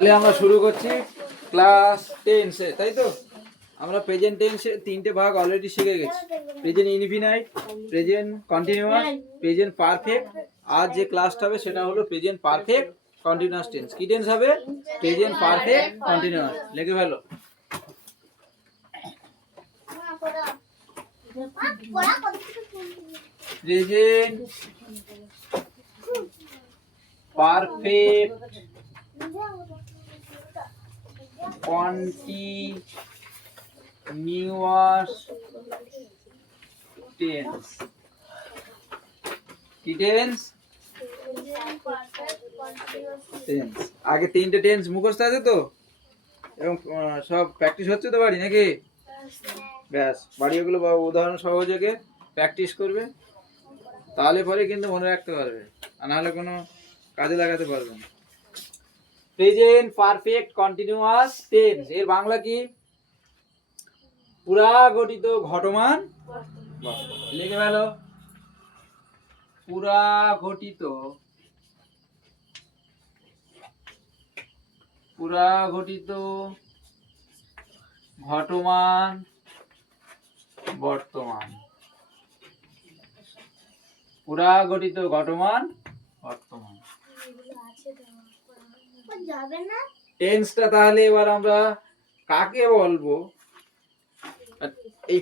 তাহলে আমরা শুরু করছি ক্লাস 10 সে, তাই তো? আমরা প্রেজেন্ট টেন্সের তিনটে ভাগ অলরেডি শিখে গেছি। Present indefinite, present continuous, present perfect. আজ যে ক্লাসটা হবে সেটা হলো প্রেজেন্ট পারফেক্ট কন্টিনিউয়াস টেন্স। কি টেন্স হবে? Present perfect continuous. লিখে ফেলো। Present perfect continuous tense. কি টেন্স? টেন্স। আগে তিনটে টেন্স মুখস্থ আছে তো, এবং সব প্র্যাকটিস হচ্ছে তো বাড়ি নাকি? ব্যাস, বাড়ি ওগুলো উদাহরণ সহযোগে প্র্যাকটিস করবে, তাহলে পরে কিন্তু মনে রাখতে পারবে, আর নাহলে কোনো কাজে লাগাতে পারবে না। প্রেজেন্ট পারফেক্ট কন্টিনিউয়াস টেন্স এর বাংলা কি? পুরা গঠিত ঘটমান। লিখে ফেলো। পুরা গঠিত ঘটমান বর্তমান। পুরা গঠিত ঘটমান বর্তমান টেন্সটা। তাহলে এবার আমরা কাকে বলবো? এই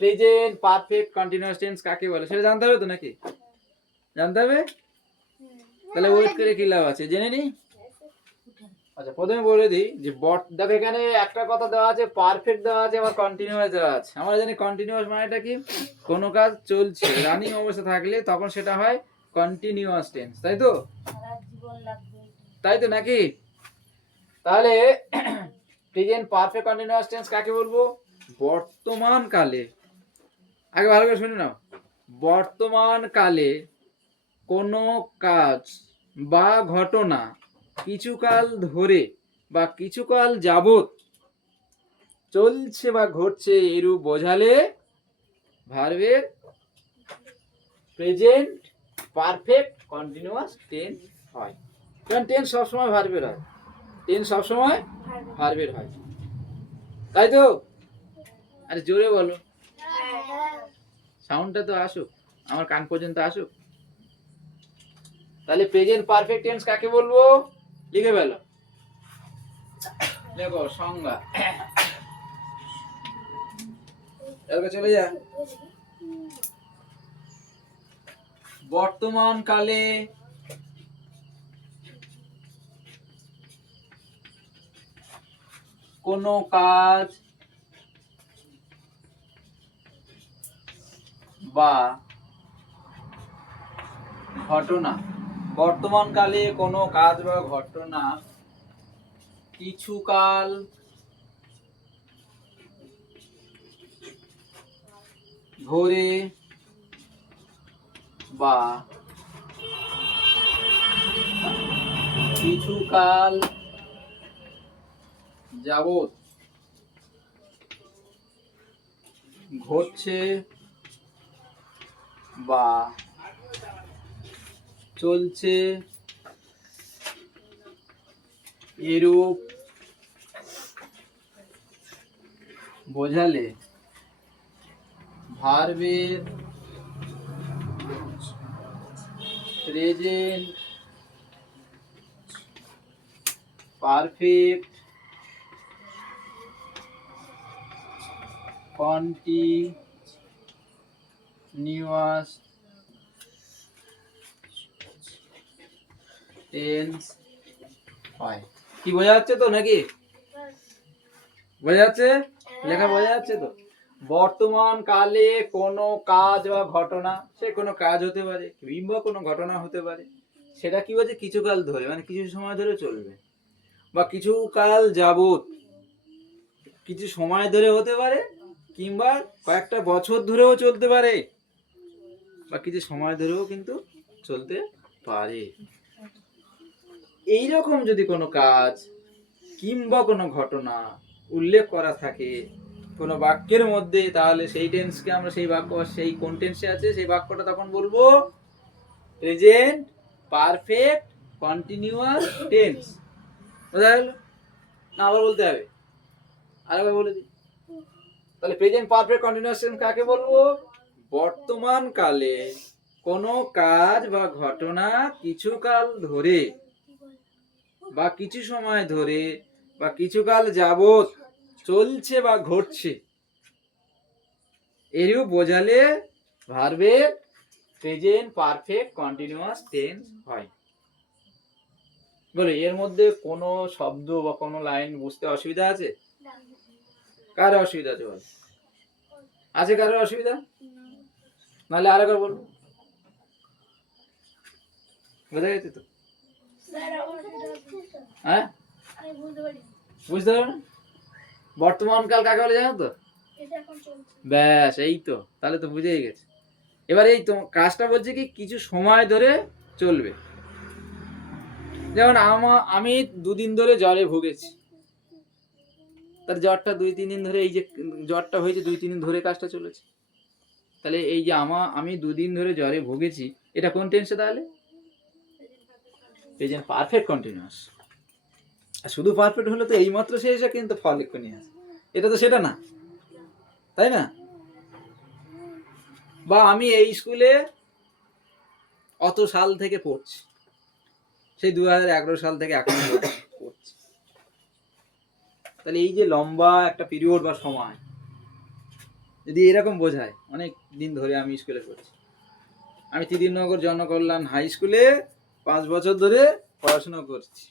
প্রেজেন্ট পারফেক্ট কন্টিনিউয়াস টেন্স কাকে বলে সেটা জানতে হবে তো নাকি? জানতে হবে। তাহলে ওয়েট করে কি লাভ আছে, জেনে নি। আচ্ছা, প্রথমে বলে দিই যে দেখো এখানে একটা কথা দেওয়া আছে, পারফেক্ট দেওয়া আছে, আবার কন্টিনিউয়াস দেওয়া আছে। আমরা জানি কন্টিনিউয়াস মানেটা কি? কোনো কাজ চলছে, রানিং অবস্থা থাকলে তখন সেটা হয় কন্টিনিউয়াস টেন্স, তাই তো? তাই তো নাকি? তাহলে প্রেজেন্ট পারফেক্ট কন্টিনিউয়াস টেন্স কাকে বলবো? বর্তমান কালে। আগে ভালো করে শুনে নাও। বর্তমান কালে কোনো কাজ বা ঘটনা কিছুকাল ধরে বা কিছুকাল যাবত চলছে বা ঘটছে, এরূপ বোঝালে ভার্বের প্রেজেন্ট পারফেক্ট কন্টিনিউয়াস টেন্স হয়। কারণ টেন্স সবসময় ভার্বের হয়, টেন্স সবসময় ভার্বের হয়, তাই তো? আরে জোরে বলো, সাউন্ডটা তো আসুক, আমার কান পর্যন্ত আসুক। তাহলে প্রেজেন্ট পারফেক্ট টেন্স কাকে বলবো? লিখে ফেলো। দেখো সংজ্ঞা, এবার চলে যা। বর্তমান কালে কোনো কাজ বা ঘটনা, বর্তমান কালে কোনো কাজ বা ঘটনা কিছুকাল ধরে বা কিছুকাল যাবত ঘটছে বা চলছে, এরূপ বোঝালে ভার্বের প্রেজেন্ট পারফেক্ট কন্টিনিউয়াস টেন্স হয়। কি বোঝা যাচ্ছে তো নাকি? বোঝা যাচ্ছে? লেখা বোঝা যাচ্ছে তো? বর্তমান কালে কোনো কাজ বা ঘটনা, সে কোনো কাজ হতে পারে কিংবা কোনো ঘটনা হতে পারে, সেটা কি বলছে? কিছুকাল ধরে, মানে কিছু সময় ধরে চলবে, বা কিছু কাল যাবত, কিছু সময় ধরে হতে পারে, কিংবা কয়েকটা বছর ধরেও চলতে পারে, বা কিছু সময় ধরেও কিন্তু চলতে পারে। এইরকম যদি কোনো কাজ কিংবা কোনো ঘটনা উল্লেখ করা থাকে কোনো বাক্যের মধ্যে, তাহলে সেই টেন্সকে আমরা, সেই বাক্য সেই কোন টেন্সে আছে সেই বাক্যটা তখন বলবো প্রেজেন্ট পারফেক্ট কন্টিনিউয়াস টেন্স। বোঝা গেল না? আবার বলতে হবে, আরেকবার বলে দিই। তাহলে প্রেজেন্ট পারফেক্ট কন্টিনিউয়াস টেন্স কাকে বলবো? বর্তমান কালে কোনো কাজ বা ঘটনা কিছু কাল ধরে বা কিছু সময় ধরে বা কিছু কাল যাবত চলছে বা ঘটছে, এরও বোঝালে ভার্বের প্রেজেন্ট পারফেক্ট কন্টিনিউয়াস টেন্স হয়। বলে এর মধ্যে কোনো শব্দ বা কোনো লাইন বুঝতে অসুবিধা আছে? কার অসুবিধা আছে বল? আছে কারোর অসুবিধা? নাহলে আরেকবার বলবো, বোঝা গেছে তো? হ্যাঁ, বুঝতে পারো না? বর্তমান কাল কাকে বলে জানো তো? ব্যাস, এই তো, তাহলে তো বুঝেই গেছে। এবার এই তো কাজটা বলছে কি কিছু সময় ধরে চলবে। যেমন আমি 2 দিন ধরে জ্বরে ভুগেছি, তার জ্বরটা 2-3 দিন ধরে, এই যে জ্বরটা হয়েছে 2-3 দিন ধরে কাজটা চলেছে। তাহলে এই যে আমি 2 দিন ধরে জ্বরে ভুগেছি, এটা কোন টেন্সে? তাহলে প্রেজেন্ট পারফেক্ট কন্টিনিউয়াস। আর শুধু পারফেক্ট হলে তো এইমাত্র শেষে কিন্তু ফল এক্ষুনি আছে, এটা তো সেটা না, তাই না? বা আমি এই স্কুলে অত সাল থেকে পড়ছি, সেই 2011 সাল থেকে এখন পড়ছি। তাহলে এই যে লম্বা একটা পিরিয়ড বা সময় যদি এরকম বোঝায়, অনেক দিন ধরে আমি স্কুলে পড়ছি। আমি ত্রিদিবনগর জনকল্যাণ হাই স্কুলে 5 বছর ধরে পড়াশোনা করছি।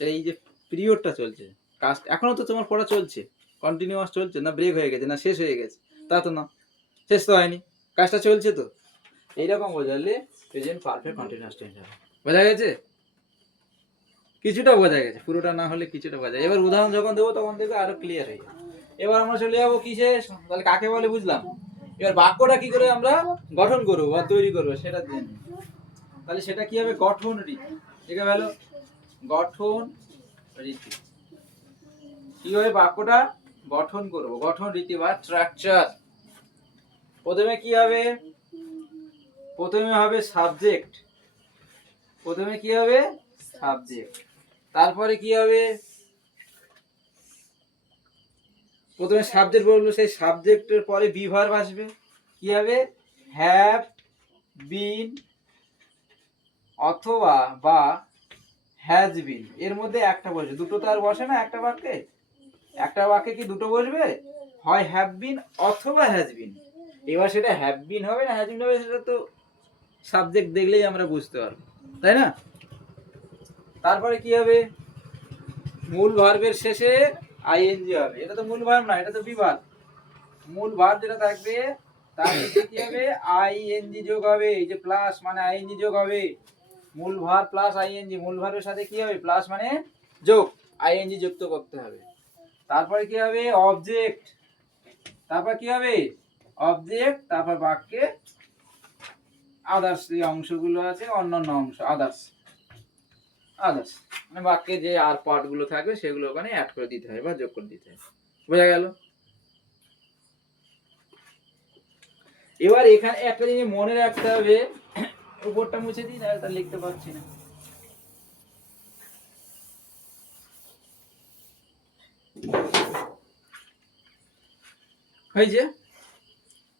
এই যে পিরিয়ডটা চলছে, কাজ এখনো তো তোমার পড়া চলছে, কন্টিনিউয়াস চলছে না? ব্রেক হয়ে গেছে না শেষ হয়ে গেছে? তা তো না, শেষ তো হয়নি, কাজটা চলছে তো। এইরকম বোঝালে প্রেজেন্ট পারফেক্ট কন্টিনিউয়াস টেন্স হবে। বোঝা গেছে? কিছুটা বোঝা গেছে, পুরোটা না হলে কিছুটা বোঝা যায়। এবার উদাহরণ যখন দেবো তখন দেখবে আরো ক্লিয়ার হয়ে যাবে। এবার আমরা চলে যাবো কিসে? তাহলে কাকে বলে বুঝলাম। এবার বাক্যটা কি করে আমরা গঠন করবো বা তৈরি করবো সেটা দিয়ে। তাহলে সেটা কি হবে? গঠন রীতি। ঠিক আছে, ভালো, গঠন রীতি। কিভাবে বাক্যটা গঠন করবো? গঠন রীতি বা স্ট্রাকচার। প্রথমে কি হবে? প্রথমে হবে সাবজেক্ট। প্রথমে কি হবে? সাবজেক্ট। তারপরে কি হবে? প্রথমে সাবজেক্ট বলবো, সেই সাবজেক্টের পরে বি ভার্ব আসবে। কি হবে? হ্যাভ বিন অথবা বা হ্যাজ বিন। এর মধ্যে একটা বসবে, দুটো তো আর বসে না একটা বাক্যে। একটা বাক্যে কি দুটো বসবে? হয় হ্যাভ বিন অথবা হ্যাজ বিন। এবার সেটা হ্যাভ বিন হবে না হ্যাজ বিন হবে, সেটা তো সাবজেক্ট দেখলেই আমরা বুঝতে পারবো, তাই না? তারপরে কি হবে? মূল ভার্বের শেষে আইএনজি হবে। এটা তো মূল ভার্ব না, এটা তো বিভার্ব। মূল ভার্ব যেটা থাকবে তার সাথে কি হবে? আইএনজি যোগ হবে। এই যে প্লাস মানে আইএনজি যোগ হবে। মূল ভার্ব প্লাস আইএনজি, মূল ভার্বের সাথে কি হবে? প্লাস মানে যোগ, আইএনজি যুক্ত করতে হবে। তারপরে কি হবে? অবজেক্ট। তারপর কি হবে? অবজেক্ট। তারপর বাক্যে আদার্স যে অংশগুলো আছে, অন্যান্য অংশ, আদার্স। আদার্স মানে বাক্যে যে আর পার্ট গুলো থাকবে সেগুলো ওখানে অ্যাড করে দিতে হবে বা যোগ করে দিতে হবে। বোঝা গেল? এবার এখানে একটা জিনিস মনে রাখতে হবে, উপরটা মুছে দিই না, তা লিখতে পারছি না। হয়েছে?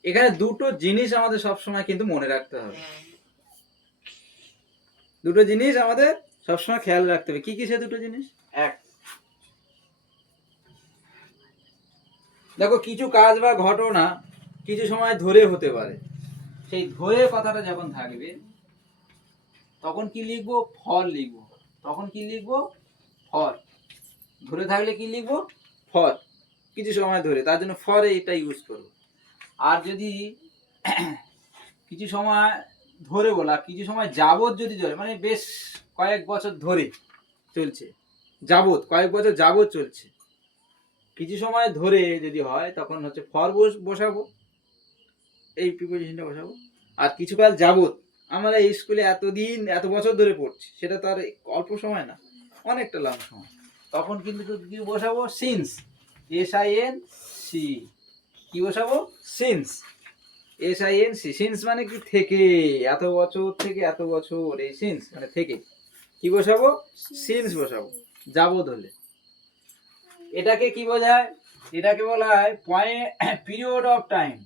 এখানে দুটো জিনিস আমাদের সবসময় কিন্তু মনে রাখতে হবে। দুটো জিনিস আমাদের সবসময় খেয়াল রাখতে হবে। কি কি সে দুটো জিনিস? এক, দেখো কিছু কাজ বা ঘটনা কিছু সময় ধরে হতে পারে। সেই ধরে কথাটা যখন থাকবে তখন কি লিখবো? ফর লিখবো। তখন কি লিখবো? ফর। ধরে থাকলে কি লিখবো? ফর। কিছু সময় ধরে, তার জন্য ফর এটা ইউজ করবো। আর যদি কিছু সময় ধরে বলা, কিছু সময় যাবত যদি ধরে, মানে বেশ কয়েক বছর ধরে চলছে, যাবত কয়েক বছর যাবত চলছে, কিছু সময় ধরে যদি হয় তখন হচ্ছে ফর বসাবো, এই প্রিপোজিশনটা বসাবো। আর কিছুকাল যাবত, আমরা এই স্কুলে এতদিন এত বছর ধরে পড়ছি, সেটা তো আর অল্প সময় না, অনেকটা লম্বা সময়, তখন কিন্তু কি বসাবো? সিন্স। SINC। কি বসাবো? সিন্স। SINC। সিন্স মানে কি? থেকে, এত বছর থেকে এত বছর, এই সিন্স মানে থেকে। কি বসাবো? সিন্স বসাবো, যাবত হলে। এটাকে কি বোঝায়? এটাকে বলা হয় period of time.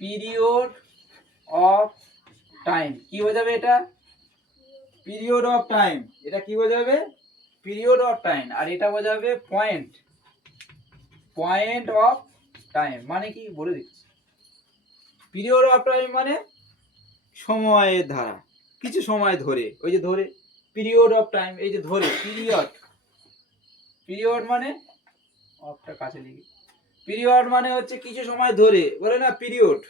Period of time কি বোঝাবে এটা? Period of time. এটা কি বোঝাবে? Period of time. আর এটা বোঝাবে পয়েন্ট, পয়েন্ট অফ টাইম। মানে কি বলে দিচ্ছি। পিরিয়ড অফ টাইম মানে সময়ের ধারা, কিছু সময় ধরে, ওই যে ধরে পিরিয়ড অফ টাইম, এই যে ধরে পিরিয়ড। পিরিয়ড মানে অফটা কাছে লিখি। পিরিয়ড মানে হচ্ছে কিছু সময় ধরে, বলে না পিরিয়ড,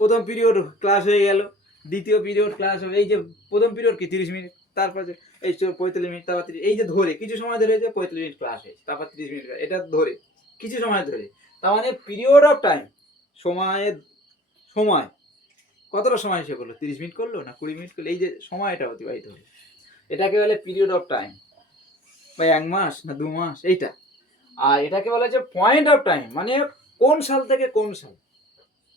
প্রথম পিরিয়ড ক্লাস হয়ে গেল, দ্বিতীয় পিরিয়ড ক্লাস হবে, এই যে প্রথম পিরিয়ড কি 30 মিনিট, তারপরে এই 45 মিনিট, তারপর 30, এই যে ধরে কিছু সময় ধরে যে 45 মিনিট ক্লাস হয়েছে, তারপর 30 মিনিট, এটা ধরে কিছু সময় ধরে। তার মানে পিরিয়ড অফ টাইম, সময়ের সময়, কতটা সময় সে করলো, 30 মিনিট করলো না 20 মিনিট করলো, এই যে সময়টা অতিবাহিত হলো, এটাকে বলে পিরিয়ড অফ টাইম। বা 1 মাস না 2 মাস, এইটা। আর এটাকে বলা হচ্ছে পয়েন্ট অফ টাইম, মানে কোন সাল থেকে কোন সাল।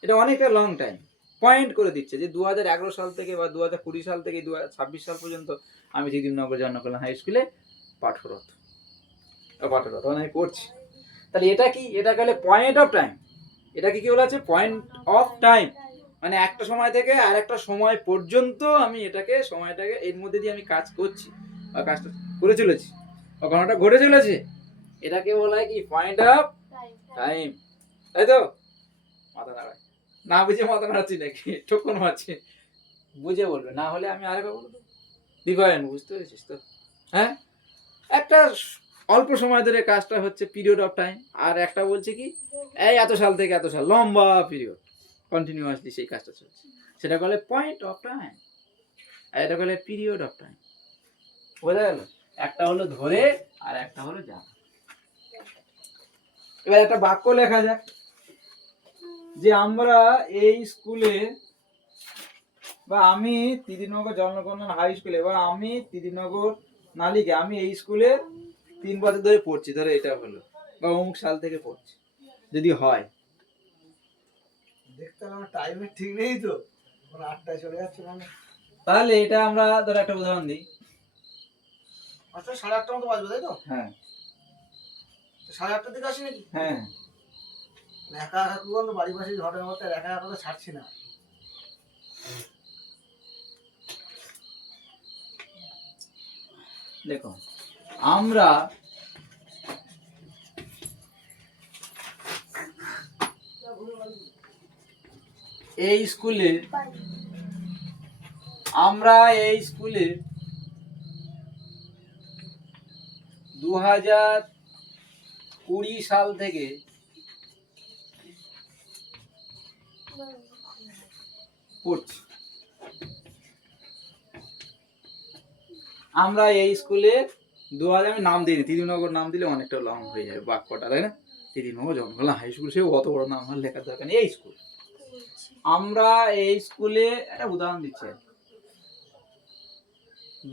এটা অনেকটা লং টাইম, পয়েন্ট করে দিচ্ছে যে 2011 সাল থেকে বা 2020 সাল থেকে 2026 সাল পর্যন্ত আমি ত্রিদিবনগর জন্মকল্যাণ হাই স্কুলে পাঠরত, মানে আমি পড়ছি। তাহলে এটা কি? এটাকে বলে পয়েন্ট অফ টাইম। এটাকে কি বলা আছে? পয়েন্ট অফ টাইম, মানে একটা সময় থেকে আর একটা সময় পর্যন্ত আমি এটাকে, সময়টাকে এর মধ্যে দিয়ে আমি কাজ করছি বা কাজটা করে চলেছি বা ঘটনাটা ঘটে চলেছে, এটাকে বলা হয় কি? Point of time. তাই তো? মাথা নাড়ায় না, বুঝে মাথা নাড়াচ্ছি নাকি ঠোকন মারছি? বুঝে বলবে, না হলে আমি আরেকবার বলবো। দিবায়ন, বুঝতে পেরেছিস তো? হ্যাঁ, একটা অল্প সময় ধরে কাজটা হচ্ছে পিরিয়ড অফ টাইম, আর একটা বলছে কি এই এত সাল থেকে এত সাল, লম্বা পিরিয়ড কন্টিনিউয়াসলি সেই কাজটা চলছে, সেটা বলে পয়েন্ট অফ টাইম, আর এটা বলে পিরিয়ড অফ টাইম। বোঝা গেল? একটা হলো ধরে আর একটা হলো যা। এবার একটা বাক্য লেখা যাক যে আমরা এই স্কুলে, বা আমি ত্রিদিবনগর জন্মকল্যাণ হাই স্কুলে, বা আমি ত্রিদিবনগর নালিকে, আমি এই স্কুলে 3 বছর ধরে পড়ছি, ধরে এটা হলো, বা অমুক সাল থেকে পড়ছি, যদি হয়। দেখতে আমার টাইমের ঠিক নেই তো, 8টায় চলে যাচ্ছে মানে। তাহলে এটা আমরা ধরো একটা উদাহরণ দিই। 8:30 মতো বাজবে, তাই তো? হ্যাঁ 8:30 দিকে আসি নাকি? হ্যাঁ, একা একা কি বলতো, বাড়ির পাশে ঘরের মধ্যে একা একা তো ছাড়ছি না। দেখো আমরা এই স্কুলে, আমরা এই স্কুলে 2020 সাল থেকে পড়ছি। আমরা এই স্কুলে 2000, আমি নাম দিইনি, ত্রিদিবনগর নাম দিলে অনেকটা লং হয়ে যাবে বাক্যটা, তাই না? ত্রিদিবনগর জন্মকল্যাণ হাই স্কুল, সে অত বড় নাম আমার লেখার দরকার নেই। এই স্কুল, আমরা এই স্কুলে একটা উদাহরণ দিচ্ছি,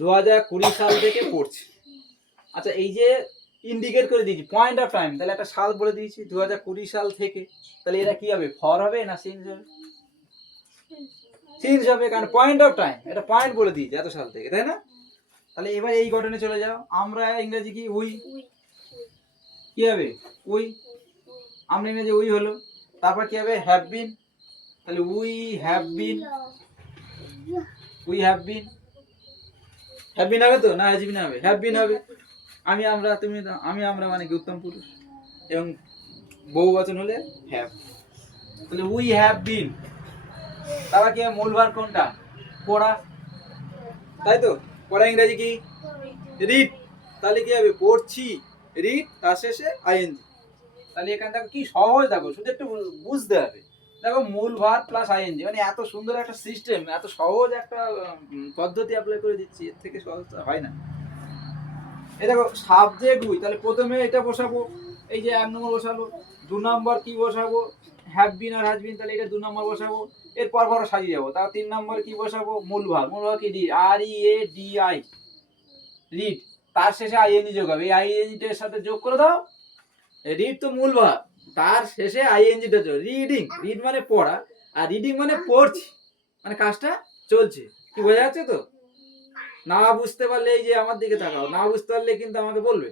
2020 সাল থেকে পড়ছি। আচ্ছা, এই যে ইন্ডিকেট করে দিয়েছি পয়েন্ট অফ টাইম, তাহলে একটা সাল বলে দিয়েছি 2020 সাল থেকে, তাহলে এটা কি হবে? ফর হবে না সিন্স হবে? সিন্স হবে, কারণ পয়েন্ট অফ টাইম, এটা পয়েন্ট বলে দিয়েছি এত সাল থেকে, তাই না? তাহলে এবার এই গঠনে চলে যাও। আমরা ইংরেজি কি উই, কি হবে? উই। আমরা ইংরেজি উই হলো, তারপর কি হবে? Have been. তাহলে we have been, we have been. Have been হবে তো, না হ্যাজ বিন হবে? হ্যাভ বিন হবে। আমি আমরা, তুমি আমি আমরা মানে কি উত্তম পুরুষ, এবং বহুবচন হলে হ্যাভ। তাহলে উই হ্যাভ বিন, তারপর কি মূল ভার্ব কোনটা? পড়া, তাই তো? পড়া ইংরেজি কি? রিড। তাহলে কি হবে? পড়ছি, রিড, তার শেষে আইএনজি। তাহলে এখানে দেখো কি সহজ, দেখো শুধু একটু বুঝতে হবে। দেখো মূল ভার্ব প্লাস আইএনজি, মানে এত সুন্দর একটা সিস্টেম, এত সহজ একটা পদ্ধতি অ্যাপ্লাই করে দিচ্ছি, এর থেকে সহজ হয় না। এই দেখো সাবজেক্ট উই, তাহলে প্রথমে এটা বসাবো, এই যে 1 নম্বর বসালো। 2 নম্বর কি বসাবো? Have been R has been, তাহলে এটা 2 নম্বর বসাবো। এরপর পর সাজিয়ে যাবো। তার 3 নম্বর কি বসাবো? মূল ভার্ব। মূল ভার্ব কি? D, R E A D I, read. তার শেষে আইএনজি যোগ হবে, এই আইএনজি এর সাথে যোগ করে দাও। রিড তো মূল ভার্ব, তার শেষে আইএনজি টা যোগ। রিডিং, রিড মানে পড়া, আর রিডিং মানে পড়ছি, মানে কাজটা চলছে। কি বোঝা যাচ্ছে তো? না বুঝতে পারলে এই যে আমার দিকে তাকাও, না বুঝতে পারলে কিন্তু আমাকে বলবে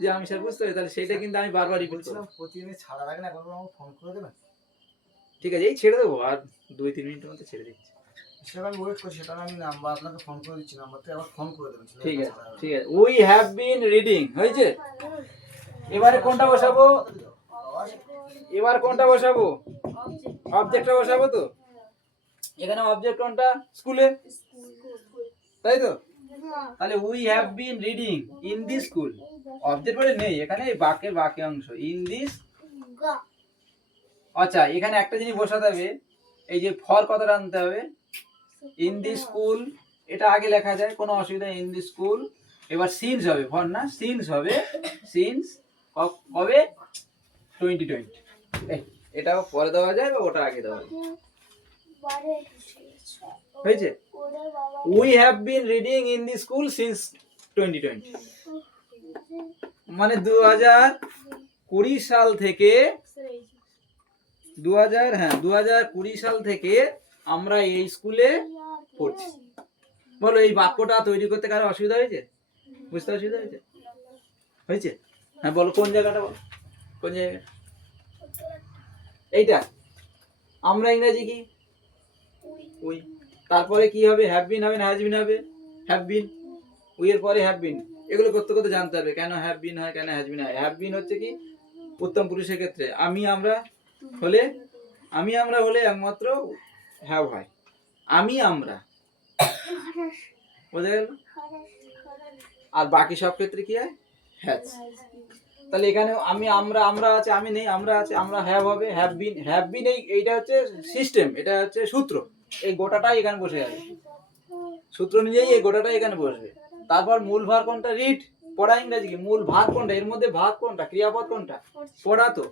যে আমি স্যার বুঝতে পারি, তাহলে সেটা কিন্তু আমি বারবার রিপিট করব। বলছিলাম প্রতিদিন ছাড়ার আগে না একবার আমাকে ফোন করে দেবেন। ঠিক আছে, এই ছেড়ে দেবো আর 2-3 মিনিটের মধ্যে ছেড়ে দিচ্ছি। সেটা আমি ওয়েট করছি, সেটা আমি নাম্বার আপনাকে ফোন করে দিচ্ছি, নাম্বারটা আবার ফোন করে দেবেন। ঠিক আছে ঠিক আছে, উই হ্যাভ বিন রিডিং হয়েছে। এবারে কোনটা বসাবো, এবার কোনটা বসাবো, অবজেক্টটা বসাবো। তো এখানে অবজেক্ট কোনটা, স্কুলে, তাই তো? তাহলে we have been reading in the school, object বলে নেই এখানে, এই বাক্যের বাক্যাংশ ইন দিস। আচ্ছা এখানে একটা জিনিস বসাতে হবে, এই যে ফর কথাটা আনতে হবে। ইন দি স্কুল এটা আগে লেখা যায়, কোনো অসুবিধা নেই। ইন দি স্কুল, এবার সিন্স হবে, ফর না সিন্স হবে, সিন্স হবে 2020। এটাও পরে দেওয়া যায় বা ওটা আগে দেওয়া যায়, হয়েছে। We have been reading in the school since 2020, মানে 2020 সাল থেকে 2020 সাল থেকে আমরা এই স্কুলে পড়ছি। বলো এই বাক্যটা তৈরি করতে কারো অসুবিধা হয়েছে, বুঝতে অসুবিধা হয়েছে, হয়েছে? হ্যাঁ বলো কোন জায়গাটা, বলো কোন জায়গা, এইটা। আমরা ইংরেজি কি, উই, তারপরে কি হবে, হ্যাভ বিন হবে না হ্যাজ বিন হবে, হ্যাভ বিন, উই এর পরে হ্যাভ বিন। এগুলো করতে করতে জানতে হবে কেন হ্যাভ বিন হয়, কেন হ্যাজ বিন হয়। হ্যাভ বিন হচ্ছে কি উত্তম পুরুষের ক্ষেত্রে, আমি আমরা হলে একমাত্র হ্যাভ হয়, আমি আমরা, বোঝা গেল? আর বাকি সব ক্ষেত্রে কি হয়, হ্যাজ। তাহলে এখানে আমি আমরা আছে, আমি নেই, আমরা আছে, আমরা হ্যাভ হবে, হ্যাভ বিন এইটা হচ্ছে সিস্টেম, এটা হচ্ছে সূত্র, এই গোটাটাই এখানে বসে যাবে, সূত্র অনুযায়ী এই গোটাটাই এখানে বসবে। তারপর মূল ভার কোনটা, রিড, পড়া ইংরেজি কি, মূল ভার কোনটা, এর মধ্যে ভার কোনটা, ক্রিয়াপদ কোনটা, পড়া। তো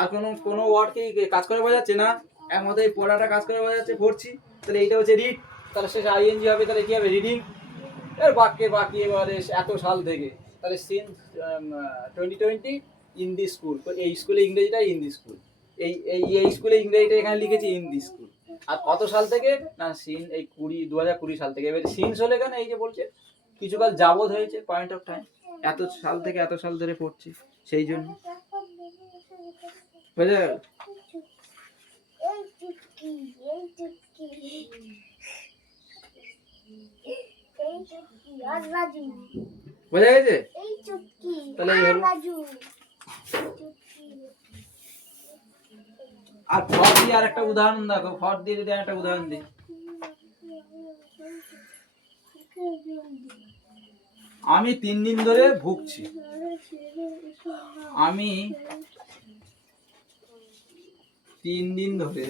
আর কোনো ওয়ার্ড কি কাজ করে বোঝাচ্ছে না, একমাত্র এই পড়াটা কাজ করে বোঝাচ্ছে, পড়ছি। তাহলে এইটা হচ্ছে রিড, তাহলে শেষে আইএনজি হবে, তাহলে কি হবে, রিডিং। এর বাক্যে বাকি এবারে এত সাল থেকে, তাহলে সিন্স 2020 ইন দি স্কুল, তো এই স্কুলে ইংরেজিটা ইন দি স্কুল, এই স্কুলে ইংরেজিটা এখানে লিখেছি ইন দি স্কুল। আর কত সাল থেকে না, সিন এই 2020 সাল থেকে। এবার সিন্স হলে কেন, এই যে বলছে কিছুকাল যাবত হয়েছে, পয়েন্ট অফ টাইম, এত সাল থেকে এত সাল ধরে পড়ছি, সেই জন্য। বুঝা গেল? বোঝা গেছে? তাহলে এই হলো। আর ফর দিয়ে আর একটা উদাহরণ দেখো, ফর দিয়ে যদি একটা উদাহরণ দিই, আমি 3 দিন ধরে ভুগছি, আমি 3 দিন ধরে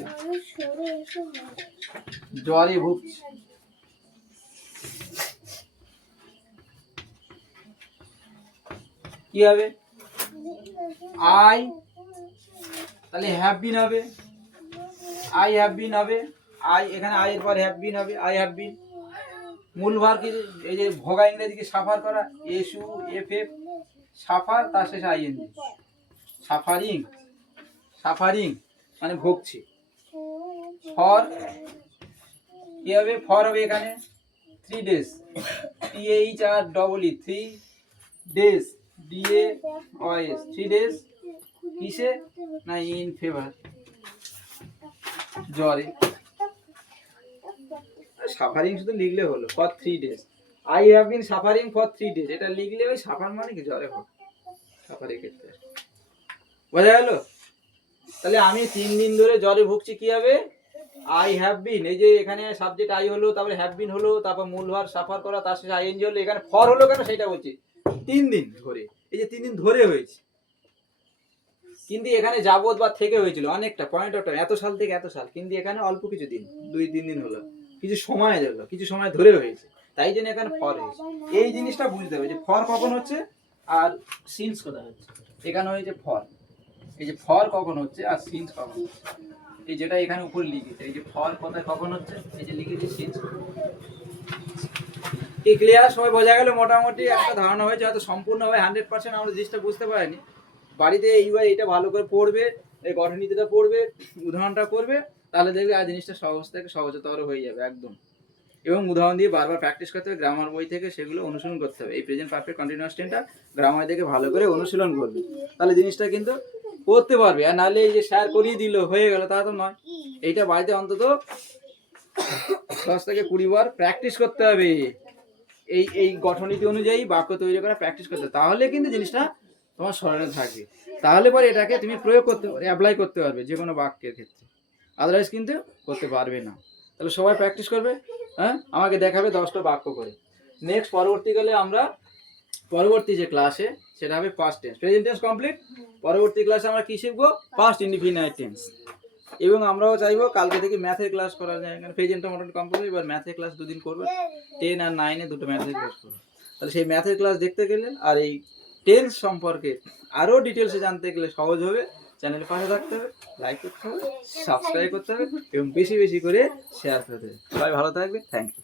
জ্বরে ভুগছি। কি হবে, আই, তাহলে হ্যাভ বিন হবে, আই হ্যাভ বিন হবে, আই এখানে আই এর পর হ্যাভ বিন হবে, আই হ্যাভ বিন। মূল ভার কি, এই যে ভোগা ইংরেজিকে সাফার করা, এসু এফ এফ, সাফার, তার শেষে আইএনজি, সাফারিং, সাফারিং মানে ভুগছি। ফর কি হবে, ফর হবে এখানে 3 days, THREE 3 days, DAYS 3 days, কিসে না, ইন ফেভার, জ্বরে। সাফারিং শুধু লিখলে হলো, for 3 days, I have been suffering for 3 days, এটা লিখলে ওই সাফার মানে কি জ্বরে হোক, সাফারের ক্ষেত্রে। বোঝা গেল? তাহলে আমি 3 দিন ধরে জ্বরে ভুগছি, কি হবে, আই হ্যাভ বিন, এই যে এখানে সাবজেক্ট আই হলো, তারপরে হ্যাভ বিন হলো, তারপর মূল ভার সাফার করা, তার শেষে আইএনজি হলো। এখানে ফর হলো কেন সেটা বলছি, 3 দিন ধরে, এই যে 3 দিন ধরে হয়েছে, কিন্তু এখানে যাবত বা থেকে হয়েছিল অনেকটা, পয়েন্ট অফ টাইম, এত সাল থেকে এত সাল, কিন্তু এখানে অল্প কিছু দিন, 2-3 দিন হলো, কিছু সময় হলো, কিছু সময় ধরে হয়েছে, তাই জন্য এখানে ফর হয়েছে। এই জিনিসটা বুঝতে হবে যে ফর কখন হচ্ছে আর সিন্স কোথায় হচ্ছে। এখানে হয়েছে ফর, এই যে ফর কখন হচ্ছে আর সিন্স কখন হচ্ছে, এই যেটা এখানে উপরে লিখেছে, এই যে ফর কোথায় কখন হচ্ছে, এই যে লিখেছে সিন্স। কি ক্লিয়ার, সবাই বোঝা গেল? মোটামুটি একটা ধারণা হয়েছে, হয়তো সম্পূর্ণভাবে 100% আমরা জিনিসটা বুঝতে পারিনি। বাড়িতে এইবার এটা ভালো করে পড়বে, এই গঠননীতিটা পড়বে, উদাহরণটা করবে, তাহলে দেখবে আর জিনিসটা সহজ থেকে সহজতর হয়ে যাবে একদম। এবং উদাহরণ দিয়ে বারবার প্র্যাকটিস করতে হবে, গ্রামার বই থেকে সেগুলো অনুসরণ করতে হবে। এই প্রেজেন্ট পারফেক্ট কন্টিনিউয়াস টেন্সটা গ্রামার থেকে ভালো করে অনুশীলন করবে, তাহলে জিনিসটা কিন্তু করতে পারবে। আর নাহলে এই যে স্যার করিয়ে দিল হয়ে গেল তা তো নয়, এইটা বাড়িতে অন্তত 10 থেকে 20 বার প্র্যাকটিস করতে হবে। এই এই গঠনীতি অনুযায়ী বাক্য তৈরি করা প্র্যাকটিস করতে হবে, তাহলে কিন্তু জিনিসটা তোমার স্মরণে থাকবে, তাহলে পরে এটাকে তুমি প্রয়োগ করতে অ্যাপ্লাই করতে পারবে যে কোনো বাক্যের ক্ষেত্রে, আদারওয়াইজ কিন্তু করতে পারবে না। তাহলে সবাই প্র্যাকটিস করবে, হ্যাঁ, আমাকে দেখাবে 10টা বাক্য করে। নেক্সট পরবর্তীকালে আমরা পরবর্তী যে ক্লাসে সেটা হবে past tense. Present tense complete, পরবর্তী ক্লাসে আমরা কি শিখবো? Past indefinite tense. এবং আমরাও চাইবো কালকে থেকে ম্যাথের ক্লাস করা যায়, কারণ প্রেজেন্টটা মোটামুটি কমপ্লিট, এবার ম্যাথের ক্লাস 2 দিন করবে, 10 আর 9-এ দুটো ম্যাথের ক্লাস করবে। তাহলে সেই ম্যাথের ক্লাস দেখতে গেলে আর এই টেন্স সম্পর্কে আরও ডিটেলসে জানতে গেলে সহজ হবে, চ্যানেলের পাশে থাকতে হবে, লাইক করতে হবে, সাবস্ক্রাইব করতে হবে এবং বেশি বেশি করে শেয়ার করতে হবে। সবাই ভালো থাকবে, থ্যাংক ইউ।